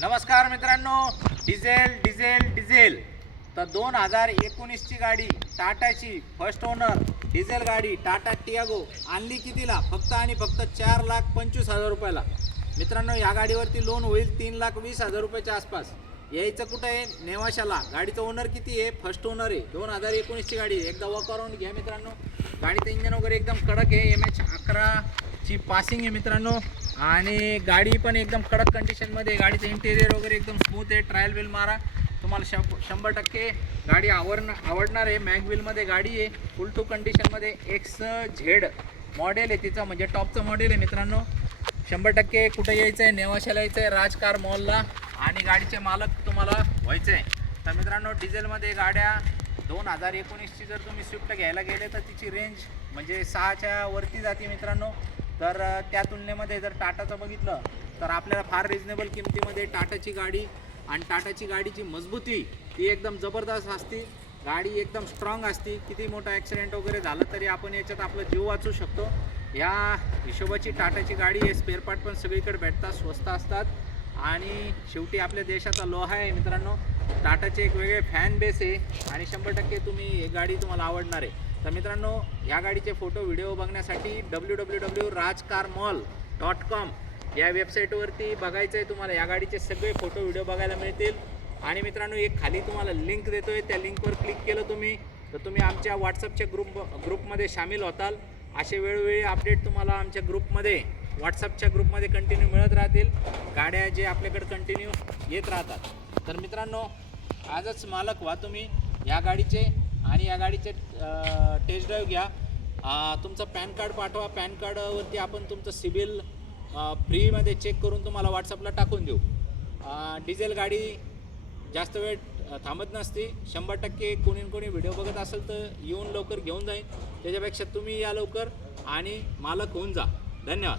नमस्कार मित्रांनो, diesel diesel diesel तर 2019ची गाडी टाटाची फर्स्ट ओनर डिझेल गाडी टाटा टियागो आणली कितीला? फक्त आणि फक्त 4,25,000 रुपयाला. मित्रांनो, या गाडीवरती लोन होईल 3,20,000 रुपयाच्या आसपास. यायचं कुठं आहे? नेवाशाला. गाडीचं ओनर किती आहे? फर्स्ट ओनर आहे. 2019ची गाडी. एकदा वॉक अराउंड घ्या मित्रांनो. गाडीचं इंजन वगैरे एकदम कडक आहे. MH11ची पासिंग आहे मित्रांनो. आणि गाडी पण एकदम कडक कंडिशनमध्ये. गाडीचं इंटेरियर वगैरे एकदम स्मूथ आहे. ट्रायल व्हील मारा, तुम्हाला 100% गाडी आवडणार आहे. मॅगव्हीलमध्ये गाडी आहे. फुल टू कंडिशनमध्ये. XZ मॉडेल आहे तिचं, म्हणजे टॉपचं मॉडेल आहे मित्रांनो. 100% कुठं यायचं आहे? नेवाशाला यायचं आहे, राज कार मॉलला. आणि गाडीचे मालक तुम्हाला व्हायचं आहे. तर मित्रांनो, डिझेलमध्ये गाड्या 2019ची जर तुम्ही स्विफ्ट घ्यायला गेले तर तिची रेंज म्हणजे 6च्या वरती जाते मित्रांनो. तर त्या तुलनेमध्ये जर टाटाचं बघितलं तर आपल्याला फार रिजनेबल किमतीमध्ये टाटाची गाडी आणि टाटाची गाडीची मजबूती ती एकदम जबरदस्त असते. गाडी एकदम स्ट्रॉंग असते. किती मोठा ॲक्सिडेंट वगैरे झालं तरी आपण याच्यात आपला जीव वाचू शकतो. या हिशोबाची टाटाची गाडी आहे. स्पेअर पार्ट पण सगळीकडे भेटतात, स्वस्त असतात. आणि शेवटी आपल्या देशाचा लोहा आहे मित्रांनो. टाटाचे एक वेगळे फॅन बेस आहे आणि 100% तुम्ही ही गाडी तुम्हाला आवडणार आहे. तर मित्रांनो, या गाडीचे फोटो व्हिडिओ बघण्यासाठी www.rajcarmall.com या वेबसाईटवरती बघायचं आहे तुम्हाला. या गाडीचे सगळे फोटो व्हिडिओ बघायला मिळतील. आणि मित्रांनो, एक खाली तुम्हाला लिंक देतो आहे, त्या लिंकवर क्लिक केलं तुम्ही तर तुम्ही आमच्या व्हॉट्सअपच्या ग्रुपमध्ये सामील होताल. असे वेळोवेळी अपडेट तुम्हाला आमच्या ग्रुपमध्ये व्हॉट्सअपच्या ग्रुपमध्ये कंटिन्यू मिळत राहतील. गाड्या जे आपल्याकडे कंटिन्यू येत राहतात. तर मित्रांनो, आजच मालक व्हा तुम्ही या गाडीचे आणि या गाडीचे टेस्ट ड्राईव्ह घ्या. तुमचं पॅन कार्ड पाठवा. पॅन कार्डवरती आपण तुमचं सिबिल फ्रीमध्ये चेक करून तुम्हाला व्हॉट्सअपला टाकून देऊ. डिझेल गाडी जास्त वेळ थांबत नसते. 100% कोणी व्हिडिओ बघत असेल तर येऊन लवकर घेऊन जाईल. त्याच्यापेक्षा तुम्ही या लवकर आणि मालक होऊन जा. धन्यवाद.